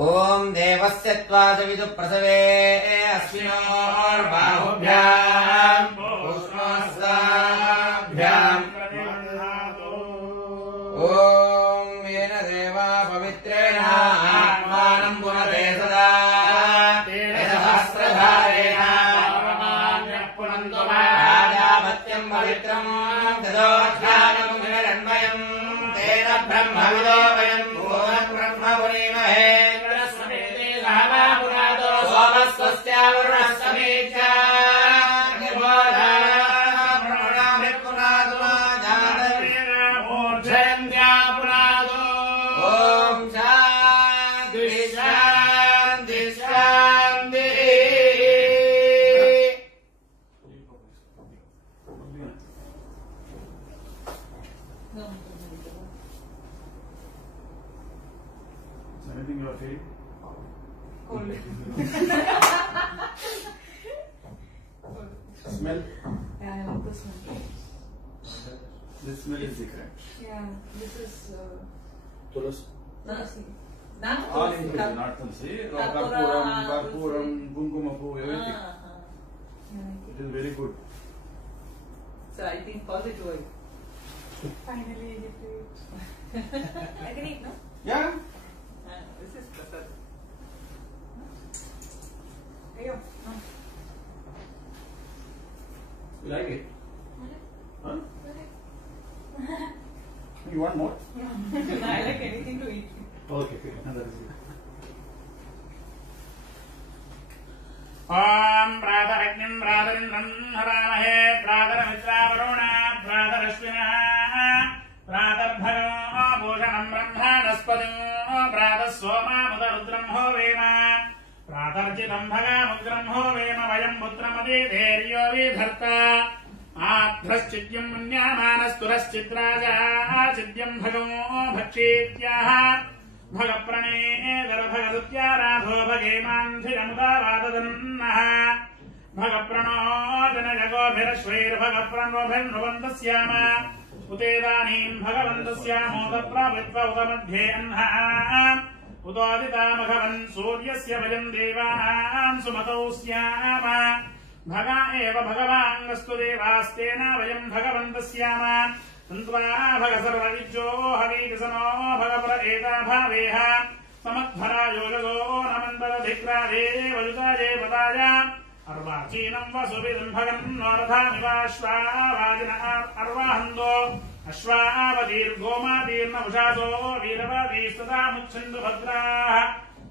ओम देवस्य त्वादविदु प्रसवे अश्विनोर्बाहुभ्याम् पुष्णस्ताभ्याम् ओम येन देवा पवित्रेण आत्मानं पुनते सदा तेन सहस्रधारेण पुनन्तो राजापत्यं पवित्रम् तदोध्यानं विरण्मयम् तेन ब्रह्मविदो वयम् ब्रह्मपुरीमहे Anything you are feeling? Cold. Smell? Yeah, I love the smell. This smell is different. Yeah, this is Tulsi. Tulsi. Not All Tulsi. included, not Tulsi. Karpuram, Karpuram, Kunkumapu, everything. Yeah. It is very good. So I think positive vibe. Finally, I get to eat. I can eat, no? Yeah. This is Prasad. Ayo, no. You like it? Huh? Okay. You want more? I like anything to eat. Okay, okay. That is good. ओम प्रातरग्निं प्रातरिन्द्रं हरामहे प्रातरमित्रावरुणा प्रातरश्विनः प्रातर्भगो भूषणं ब्रह्माणस्पतिं प्रातः सोमामुदरुद्रं होवेम प्रातर्चितं भगामुग्रं होवेम वयं पुत्रमदीधैर्यो विधर्ता आध्वश्चिद्यं मन्यामानस्तुरश्चिद्राजा चिद्यं भगो भक्षीत्याह भगप्रणे दर्भगदुत्याराधो भगेमान्धिरमुदावाददन्नः भगप्रणो जनजगोभिरश्वैर्भगप्रणोभिर्नृवन्तस्याम उतेदानीम् भगवन्तस्यामोदप्रावित्व उतमध्ये अह्नः उदोदिता भगवन् सूर्यस्य वयम् देवानाम् सुमतौ स्याम भगा एव भगवान्नस्तु देवास्तेन वयम् भगवन्तस्याम सन्त्वा भग सर्वविज्जो हवीकसनो भगप्र एता भावेह समध्वरा योजसो नमन्दरधिक्रादे वजुताये पदाय अर्वाचीनम् वसुभिदम् भगन्नोरथामिवाश्वावाजिन अर्वाहन्दो अश्वावतीर्गोमातीर्नवशासो वीरवतीस्तदा मुच्छन्तु भद्राः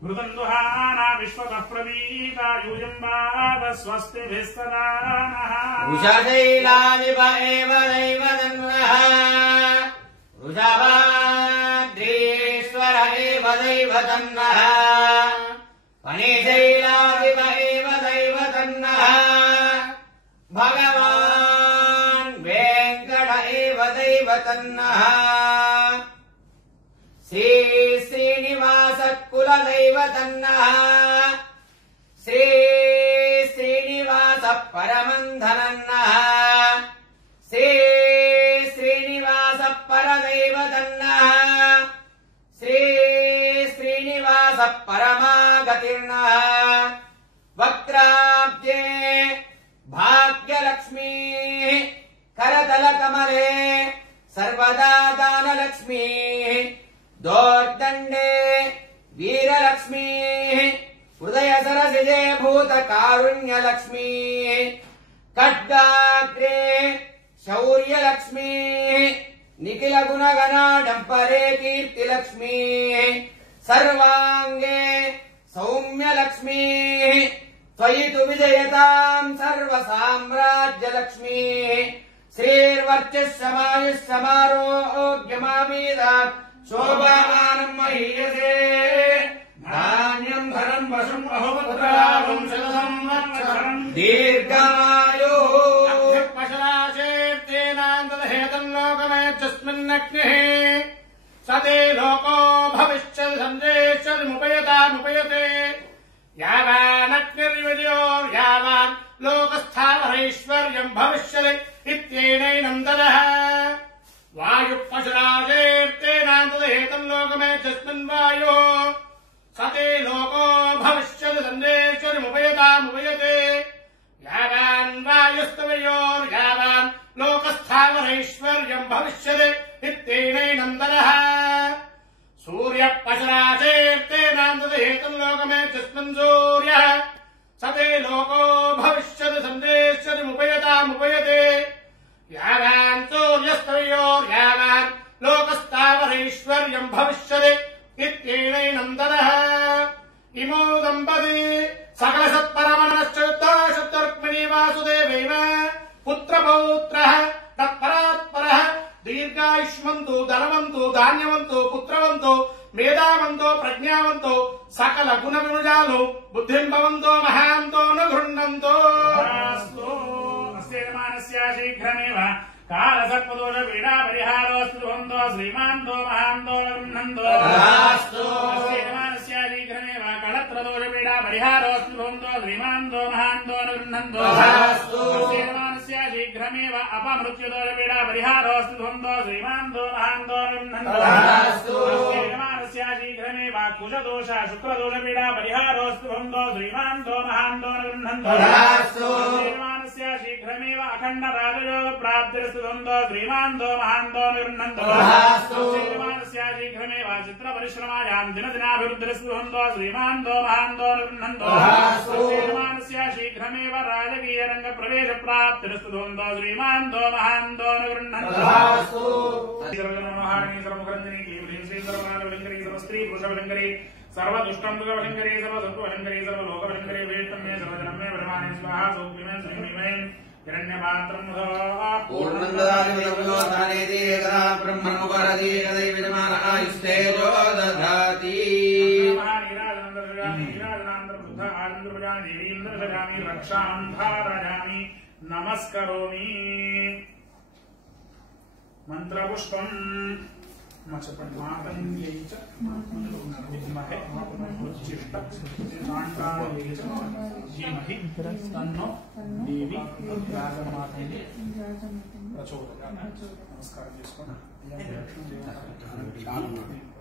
मृदन्दुहाना विश्वतः प्रवीता यूयम्बाद स्वस्तिभिस्तदा नः उषशैलादिप एव दैवतन्नः वृषभाद्रीश्वर एव दैवतन्नः फणिशैलादिप एव दैवतन्नः भगवान् वेङ्कट एव दैवतन्नः श्री श्रीनिवास कुलदैवतन्नः श्री श्रीनिवास परमन्धनन्नः श्री श्रीनिवास परदैवतन्नः श्री श्रीनिवास परमागतिर्नः वक्त्राब्जे भाग्यलक्ष्मीः करतलकमले सर्वदा दानलक्ष्मीः दोर्दण्डे वीरलक्ष्मीः हृदय सरसिजे भूतकारुण्यलक्ष्मीः खड्गाग्रे शौर्यलक्ष्मीः निखिल गुणगणाडम्बरे कीर्तिलक्ष्मीः सर्वाङ्गे सौम्यलक्ष्मीः त्वयि तु विजयताम् सर्वसाम्राज्यलक्ष्मीः श्रीर्वर्चस्समायुष्समारोग्यमावीदात् शोभामानम् महीयसे धान्यम् धनम् वशम् अहोपत्रावम् शतसंवत्सरम् दीर्घमायुः पशलाचेत्तेनान्तरहेतम् लोकमेत्यस्मिन्नग्निः सते लोको भविष्यति सन्देशमुपयतामुपयते यावानग्निर्विजयो यावान् लोकस्थावरैश्वर्यम् भविष्यति इत्येनैनम् ददः वायुः पशुराजेर्तेनान्तरहेतम् लोकमेत्यस्मिन् वायुः सते भविष्यति इत्येनैनन्दनः सूर्यः पशुराचेर्तेनां तदेतं लोकमेतस्मिन् सूर्यः स ते लोको भविष्यति सन्देश्यति मुपयतामुपयते यावान् सूर्यस्तयोर्यावान् लोकस्तावरैश्वर्यम् भविष्यति इत्येनैनन्दनः इमो दम्पती सकलसत्परमनश्चुद्धरुक्मिणी वासुदेवैव पुत्रपौत्रः तत्परात्परः दीर्घायुष्मन्तु धनवन्तु धान्यवन्तु पुत्रवन्तु मेधावन्तो प्रज्ञावन्तो सकल गुण विनुजालु बुद्धिम् भवन्तो महान्तो न गृह्णन्तो शीघ्रमेव कालसर्पदोष पीडा परिहारोऽस्तु भवन्तो श्रीमान्तो महान्तो गृह्णन्तो शीघ्रमेव कलत्रदोष पीडा परिहारोऽस्तु भवन्तो श्रीमान्तो महान्तो न गृह्णन्तो शीघ्रमेव अपमृत्युदोष पीडा परिहारोऽस्तु भवन्तो श्रीमान्तो महान्तो न गृह्णन्तो शीघ्रमेव कुशदोष शुक्रदोष पीडा परिहारोऽस्तु भवन्तो श्रीमान्तो महान्तो न गृह्णन्तो शीघ्रमेव अखण्ड राजयोग प्राप्तिरस्तु भवन्तो श्रीमान्तो महान्तो न गृह्णन्तो शीघ्रमेव चित्र परिश्रमायां दिनदिनाभिवृद्धिरस्तु भवन्तो श्रीमान्तो महान्तो न गृह्णन्तो शीघ्रमेव राजकीय रंग प्रवेश प्राप्तिरस्तु भवन्तो श्रीमान्तो महान्तो न गृह्णन्तो सर्वजनमहारिणी सर्वमुखरञ्जनी क्लीं श्री सर्वनागवशङ्करी सर्वस्त्री पुरुषवशङ्करी सर्वदुष्टं दुःखवशङ्करी सर्वसत्त्ववशङ्करी सर्वलोकवशङ्करी वेष्टम्ये सर्वजनम्ये ब्रह्माणि स्वाहा सौक्लीं श्रीमीं हिरण्यपात्रं पूर्णन्ददानेति एकदा ब्रह्ममुपरति एकदै विजमान आयुस्तेजो दधाति रक्षां धारयामि नमस्करोमि मंत्रपुष्पम् मचपन्मातङ्ग्यै च विद्महे उच्चिष्टशान्तायै च धीमहि तन्नो देवी राजमातङ्गी प्रचोदयात् नमस्कारं చేసుకోండి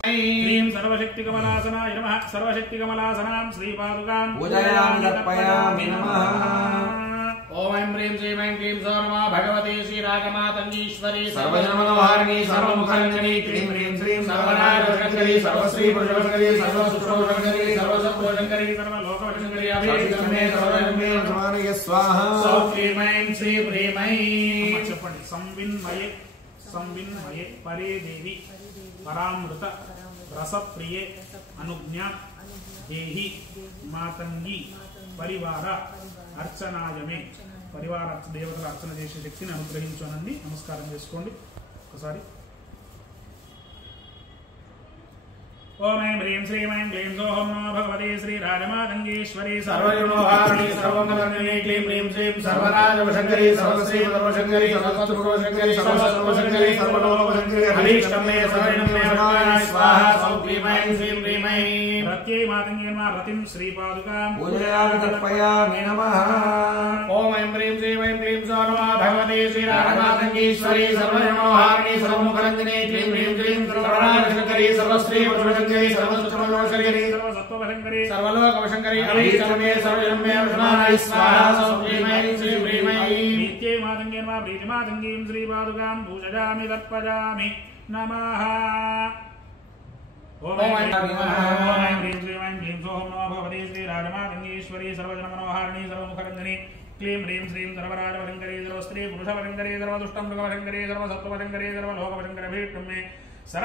ह्रीं सर्वशक्तिकमलासनाय नमः सर्वशक्तिकमलासनां श्रीपादुकां पूजयामि तर्पयामि नमः ओम ऐं ह्रीं श्रीं ऐं क्लीं सौः नमः भगवती श्रीराजमातङ्गीश्वरी सर्वजनमनोहारिणी सर्वमुखरञ्जनी क्लीं ह्रीं श्रीं सर्वनागवशङ्करी सर्वश्री पुरुषवशङ्करी सर्वसुष्ठवशङ्करी सर्वसत्त्वशङ्करी सर्वलोकवशङ्करी अभिषेकमे सर्वजन्मे समानय स्वाहा सौक्लीं ऐं श्रीं ह्रीं ऐं చెప్పండి संविन्मये संविन्मये परे देवी परामृत रसप्रिये अनुज्ञा देहि मातंगी परिवार अर्चनायमे परिवार देवतల అర్చన చేసే శక్తిని అనుగ్రహించనండి నమస్కారం చేసుకోండి ఒకసారి ओम ऐं ह्रीं श्रीं ऐं क्लीं सौः नमो भगवते श्रीराजमातङ्गीश्वरी सर्वजनमनोहारिणी सर्वमुखरञ्जनी क्लीं ह्रीं श्रीं सर्वराजवशङ्करी सर्वश्री सर्वशङ्करी सर्वसत्त्वशङ्करी सर्वसर्वशङ्करी सर्वलोकशङ्करी अभीष्टमे सर्वजनमे समानाय स्वाहा सौक्लीं ऐं श्रीं ह्रीं ऐं रत्यै मातङ्गी नमः रतिं श्रीपादुकां पूजयामि तर्पयामि नमः ओम ऐं ह्रीं श्रीं ऐं क्लीं सौः नमः भगवते श्रीराजमातङ्गीश्वरी सर्वजनमनोहारिणी सर्वमुखरञ्जनी क्लीं ह्रीं श्रीं सर्वराजवशङ्करी सर्वश्री सर्वसत्त्वशङ्करी सर्वसत्त्वशङ्करी सर्वलोकवशङ्करी अभीष्टमे सर्वजनमे समानाय स्वाहा सौक्लीं ऐं श्रीं ह्रीं ऐं नित्यै मातङ्गी नमः प्रीतिमातङ्गीं श्रीपादुकां पूजयामि तर्पयामि नमः ओम ऐं ह्रीं श्रीं ऐं क्लीं सौः नमो भगवते श्रीराजमातङ्गीश्वरी सर्वजनमनोहारिणी सर्वमुखरञ्जनी क्लीं ह्रीं श्रीं सर्वराजवशङ्करी सर्वस्त्री पुरुषवशङ्करी सर्वदुष्टं मृगवशङ्करी सर्वसत्त्ववशङ्करी सर्वलोकवशङ्करी अभीष्टमे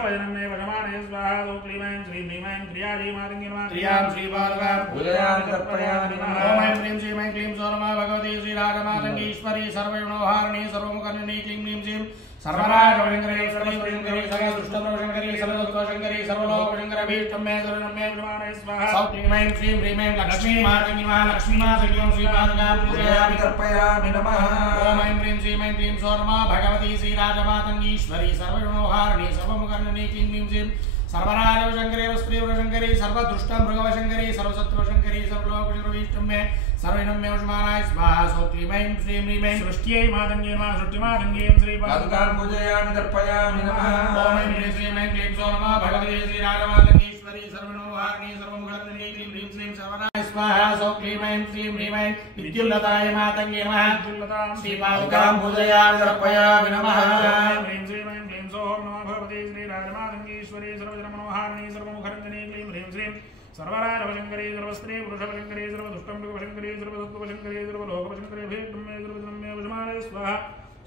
सर्वजनमे वशमानय स्वाहा सौक्लीं ऐं श्रीं ह्रीं ऐं क्रियाजी मातङ्गी नमः क्रियां श्रीपादुकां पूजयामि तर्पयामि नमः ओम ऐं ह्रीं श्रीं ऐं क्लीं सौः नमः भगवते श्रीराजमातङ्गीश्वरी सर्वजनमनोहारिणी सर्वमुखरञ्जनी क्लीं ह्रीं श्रीं सर्वराजवशङ्करी सर्वशङ्करी सर्वदुष्टवशङ्करी सर्वसत्त्वशङ्करी सर्वलोकवशङ्करी अभीष्टमे सर्वजनमे वशमानय स्वाहा सौक्लीं ऐं श्रीं ह्रीं ऐं लक्ष्मी मातङ्गी नमः लक्ष्मीमातङ्गीं श्रीपादुकां पूजयामि तर्पयामि नमः ओम ऐं ह्रीं श्रीं ऐं क्लीं सौः नमः भगवती श्रीराजमातङ्गीश्वरी सर्वजनमनोहारिणी सर्वमुखरञ्जनी क्लीं ह्रीं श्रीं सर्वराजवशङ्करी स्त्रीवशङ्करी सर्वदुष्टमृगवशङ्करी सर्वसत्त्वशङ्करी सर्वलोकवशङ्करी सर्वजनमे वशमानाय स्वाहा सौक्लीं ऐं श्रीं ह्रीं ऐं सृष्ट्यै मातङ्गी नमः सृष्टिमातङ्गीं श्रीपादुकां पूजयामि तर्पयामि नमः ओम ऐं ह्रीं श्रीं ऐं क्लीं सौः नमः भगवते श्रीराजमातङ्गीश्वरी सर्वजनमनोहारिणी सर्वमुखरञ्जनी क्लीं ह्रीं श्रीं सर्वनाय स्वाहा सौक्लीं ऐं श्रीं ह्रीं ऐं विद्युल्लताय मातङ्गी नमः श्रीपादुकां पूजयामि तर्पयामि नमः ह्रीं श्रीं ऐं क्लीं सौः सर्वराजवशङ्करी सर्वस्त्री पुरुषवशङ्करी सर्वदुष्टमृगवशङ्करी सर्वसत्त्ववशङ्करी सर्वलोकवशङ्करी भेट्टम्मे सर्वजनम्मे वशमानय स्वाहा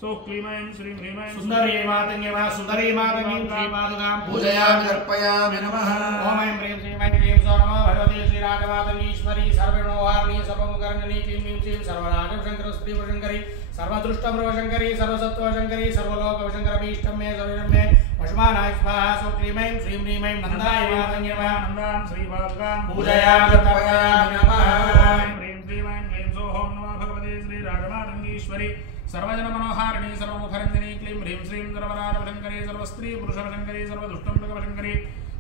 सो क्लीमां श्रीं ह्रीमां सुन्दरी मातंगे वा सुन्दरी मातंगी श्रीपादुकां पूजयामि अर्पयामि नमः। ओम ऐं ह्रीं श्रीं ऐं क्लीं सौः नमः भगवती श्रीराजमातङ्गीश्वरी सर्वविघ्नोहारिणी सर्वमुखरञ्जनी क्लीं ह्रीं श्रीं सर्वराजवशङ्करी सर्वदुष्टमृगवशङ्करी सर्वसत्त्ववशङ्करी सर्वलोकवशङ्करभीष्टं मे सर्वजनं मे वशमानाय स्वाहा सो क्लीं ऐं श्रीं ह्रीं ऐं नन्दाय मातंगे वा नन्दां श्रीपादुकां पूजयामि अर्पयामि नमः। ह्रीं श्रीं ऐं क्लीं सौः नमः भगवती श्रीराजमातङ्गीश्वरी सर्वजन मनोहारिणी सर्वमुखरञ्जनी क्लीं ह्रीं श्रीं सर्वराजवशङ्करी सर्वस्त्री पुरुषवशङ्करी सर्वदुष्टमृगवशङ्करी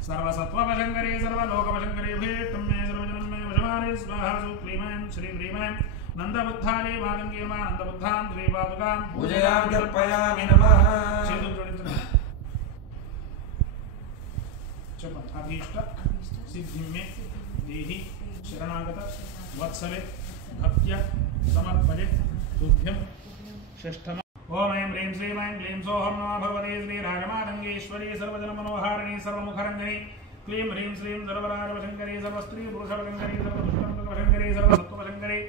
सर्वसत्त्ववशङ्करी सर्वलोकवशङ्करी भेट्टं मे सर्वजनं मे वशमानय स्वाहा सो क्लीं ऐं श्रीं ह्रीं ऐं नन्दबुद्धायै मातङ्गी मा नन्दबुद्धां श्रीपादुकां पूजयामि अर्पयामि नमः। చేతులు జోడించండి చెప్పండి అభీష్ట సిద్ధిమే దేహి శరణాగత వత్సలే భక్త్య సమర్పయే తుభ్యం షష్ఠమ ఓం ఐం హ్రీం శ్రీం ఐం క్లీం సోహం నమో భగవతే శ్రీరాజమాతంగేశ్వరీ సర్వజన మనోహారిణి సర్వముఖరంజని క్లీం హ్రీం శ్రీం సర్వరాజవశంకరీ సర్వస్త్రీ పురుషవశంకరీ సర్వదుష్టమృగవశంకరీ సర్వసత్వవశంకరీ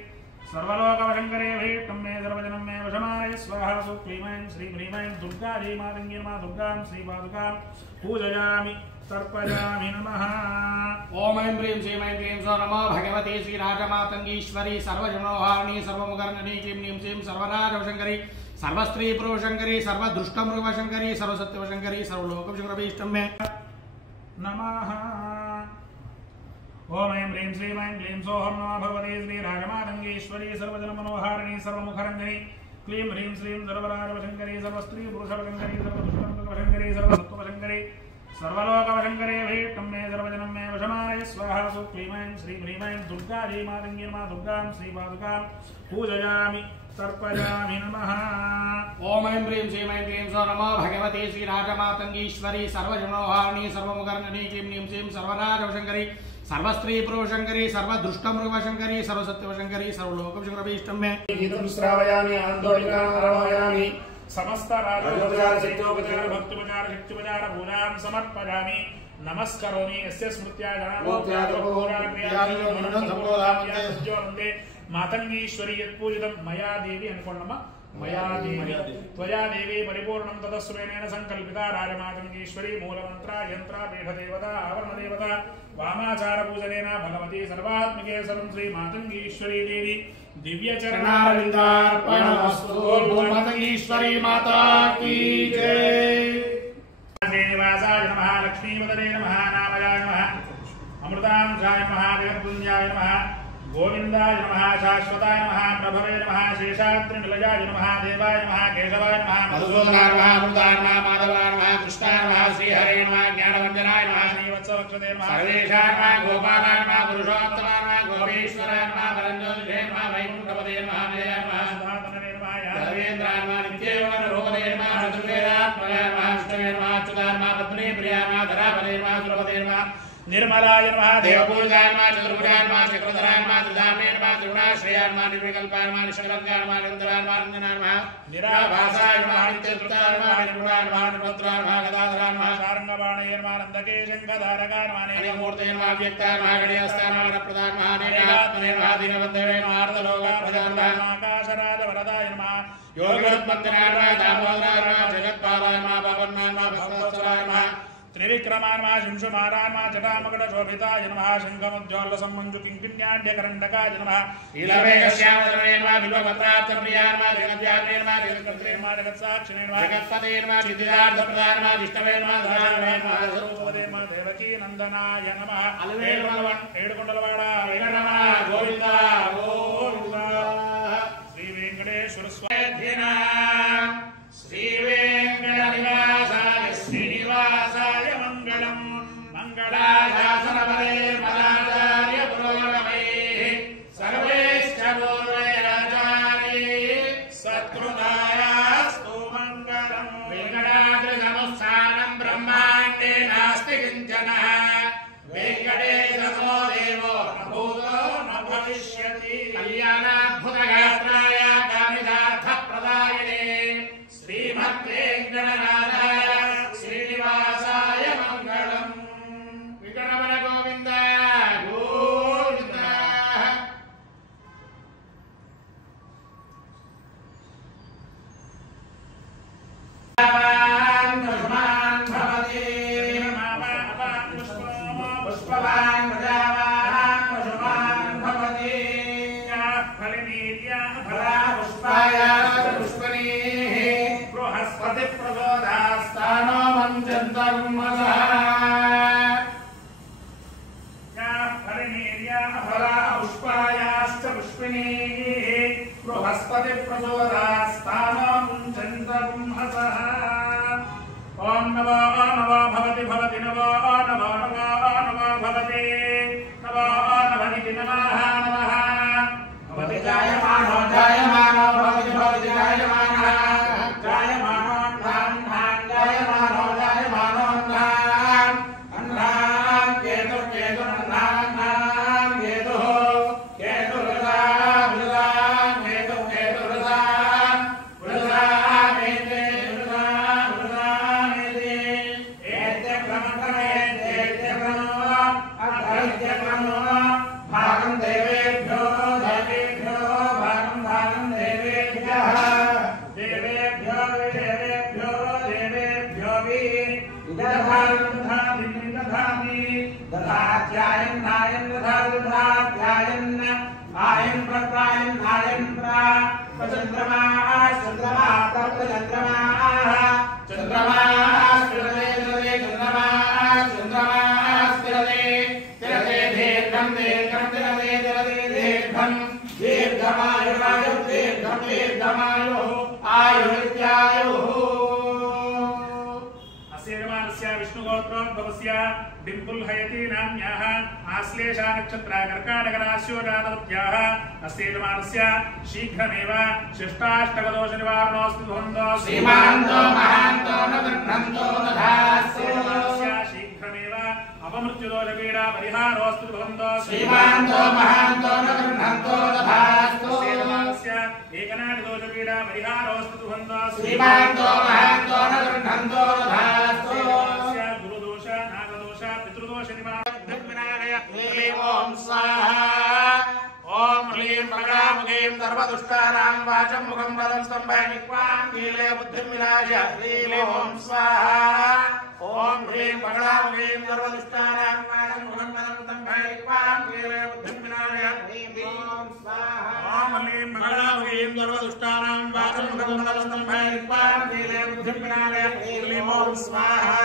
सर्वलोकवशङ्करे भेट्टं मे सर्वजनं मे वशमानय स्वाहा सो क्लीं ऐं श्रीं ह्रीं ऐं दुर्गायै मातङ्गी मा दुर्गां श्रीपादुकां पूजयामि तर्पयामि नमः। ओम ऐं ह्रीं श्रीं ऐं क्लीं सौः नमः भगवती श्रीराजमातङ्गीश्वरी सर्वजनोहारिणी सर्वमुखरञ्जनी क्लीं ह्रीं श्रीं सर्वराजवशङ्करी सर्वस्त्री पुरुषवशङ्करी सर्वदुष्टमृगवशङ्करी सर्वसत्त्ववशङ्करी सर्वलोकवशङ्करभीष्टं मे नमः। ओम ऐं ह्रीं श्रीं ऐं क्लीं सौः नमः भगवते श्रीराजमातङ्गीश्वरी सर्वजन मनोहारिणी सर्वमुखरञ्जनी क्लीं ह्रीं श्रीं सर्वराजवशङ्करी सर्वस्त्री पुरुषवशङ्करी सर्वदुष्टमृगवशङ्करी सर्वसत्त्ववशङ्करी सर्वलोकवशङ्करे भेट्टं मे सर्वजनं मे वशमानय स्वाहा सो क्लीं ऐं श्रीं ह्रीं ऐं दुर्गायै मातङ्गी मा दुर्गां श्रीपादुकां पूजयामि तर्पयामि नमः। ओम ऐं ह्रीं श्रीं ऐं क्लीं सौः नमः भगवती श्रीराजमातङ्गीश्वरी सर्वजनोहारिणी सर्वमुखरञ्जनी क्लीं ह्रीं श्रीं सर्वराजवशङ्करी सर्वस्त्री पुरुषवशङ्करी सर्वदुष्टमृगवशङ्करी सर्वसत्त्ववशङ्करी सर्वलोकवशङ्करभीष्टं मे गीतं श्रावयामि आन्दोलनारवायामि समस्त राजोपचार शक्त्योपचार भक्त्योपचार शक्त्योपचार पूजां समर्पयामि नमस्करोमि यस्य स्मृत्या जनावोत्यागोराक्रियादिनोनन्दे मातङ्गीश्वरी यत्पूजितं मया देवी अनुकोण्डम्मा मया देवी त्वया देवी परिपूर्णं तदस्वेनेन संकल्पिता राजमातङ्गीश्वरी मूलमन्त्र यन्त्र पीठदेवता आवरणदेवता वामाचार पूजनेन भगवती सर्वात्मिके सर्वं श्री मातङ्गीश्वरी देवी दिव्यचरणारविन्दार्पणमस्तु। मातङ्गीश्वरी माता की जय। श्रीनिवासाय नमः लक्ष्मीपतये नमः नामयाय नमः अमृतांशाय नमः जगत्पुञ्जाय नमः गोविंदाय नमः शाश्वताय नमः प्रभवे नमः शेषाद्रिनिलयाय नमः देवाय नमः केशवाय नमः मधुसूदनाय नमः अमृताय नमः माधवाय नमः कृष्णाय नमः श्रीहरे नमः ज्ञानवञ्जनाय नमः श्रीवत्सवक्षते नमः सर्वेशाय नमः गोपालाय नमः पुरुषोत्तमाय नमः गोपीश्वराय नमः परञ्ज्योतिषे नमः वैकुण्ठपते नमः नयाय नमः सुधातनवे नमः देवेन्द्राय नमः नित्ययोगरूपते नमः चतुर्वेदात्मने नमः विष्णवे नमः अच्युताय नमः पद्मने प्रियाय नमः धरापते नमः सुरपते नमः निर्मलाय नमः देवपूजाय नमः चतुर्भुजाय नमः चक्रधराय नमः त्रिधाम्ने नमः त्रिगुणाश्रयाय नमः निर्विकल्पाय नमः निष्कलङ्काय नमः निरन्तराय नमः रञ्जनाय नमः निराभासाय नमः नित्यतृप्ताय नमः निर्गुणाय नमः निर्मत्राय नमः गदाधराय नमः शारङ्गबाणये नमः नन्दके शङ्खधारकाय नमः अनेकमूर्तये नमः व्यक्ताय नमः गणेशस्ताय नमः वरप्रदाय नमः अनेकात्मने नमः दीनबन्धवे नमः आर्तलोकप्रदाय नमः आकाशराजवरदाय नमः योगिवृत्पत्तनाय नमः दामोदराय नमः जगत्पालाय नमः भवन्नाय नमः भक्तवत्सलाय नमः त्रिविक्रमाय नमः शिंशुमाराय नमः जटामकुटशोभिताय नमः शङ्खमुज्ज्वलसम्मञ्जुकिङ्किण्याढ्यकरण्डकाय नमः नीलमेघश्यामधरणे नमः बिल्वपत्रार्थप्रियाय नमः जगद्व्यापिने नमः जगत्कर्त्रे नमः जगत्साक्षिणे नमः जगत्पते नमः सिद्धिदार्थप्रदाय नमः विष्णवे नमः धराय नमः सर्वोपदे नमः देवकी नन्दनाय नमः अलवेलु नमः ఏడుకొండలవాడ వెంకట నమः గోవింద గోవింద శ్రీ వెంకటేశ్వర స్వామి శ్రీ వెంకటనివాసాయ శ్రీనివాసాయ మంగళం మంగళాశాసనపరే మదాచార్య పురోగమైః సర్వేశ్చ పూర్వైరాచార్యైః సత్కృతాయాస్తు మంగళం వెంకటాద్రి నమస్కారం బ్రహ్మాండే నాస్తి కించన వెంకటేశో దేవో భూతో న భవిష్యతి కళ్యాణాద్భుతగాత్రాయ కామితార్థప్రదాయినే శ్రీమద్వేంకటనాథాయ శ్రీనివాసాయ మంగళం వికటరమణ గోవింద बृहस्पति प्रचोदयास्तानं चन्द्रबुंहसः ॐ नमो नमो भवति भवति नमो नमो नमो नमो भवति नमो भवति नमः नमः भवति जायमानो जायमानो भवति भवति जायमानः जायमानो अन्धान् जायमानो जायमानो अन्धान् केतु केतु अन्धान् केतुः डिम्पुल हयति नाम्याः आश्लेषा नक्षत्रा कर्काटक राश्यो जातवत्याः अस्य यजमानस्य शीघ्रमेव शिष्टाष्टकदोष निवारणोऽस्तु भवन्तो श्रीमान्तो महान्तो न गृह्णन्तो दधास्य शीघ्रमेव अपमृत्युदोष पीडा परिहारोऽस्तु भवन्तो श्रीमान्तो महान्तो न गृह्णन्तो दधास्तु यजमानस्य एकनाट दोष पीडा परिहारोऽस्तु भवन्तो श्रीमान्तो महान्तो न गृह्णन्तो दधास्तु ओम स्वाहा ओम ह्रीं प्रगामुखीं सर्वदुष्टानां वाचं मुखं पदं स्तम्भयनिक्वां कीले बुद्धिं विनाश ह्रीं ओम स्वाहा ओम ह्रीं प्रगामुखीं सर्वदुष्टानां वाचं मुखं पदं स्तम्भयनिक्वां कीले बुद्धिं विनाश ह्रीं ओम स्वाहा ओम ह्रीं प्रगामुखीं सर्वदुष्टानां वाचं मुखं पदं स्तम्भयनिक्वां कीले बुद्धिं विनाश ह्रीं ओम स्वाहा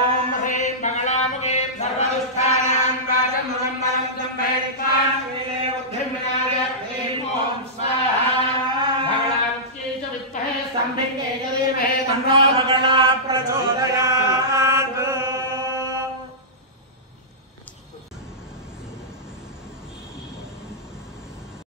ओम ह्रीं प्रगामुखीं सर्वदुष्टानां वाचं मुखं पदं स्तम्भयनिक्वां कीले बुद्धिं विनाश ह्रीं ओम स्वाहा भगवान् की च विद्महे स्तम्भिके देवहे तन्नो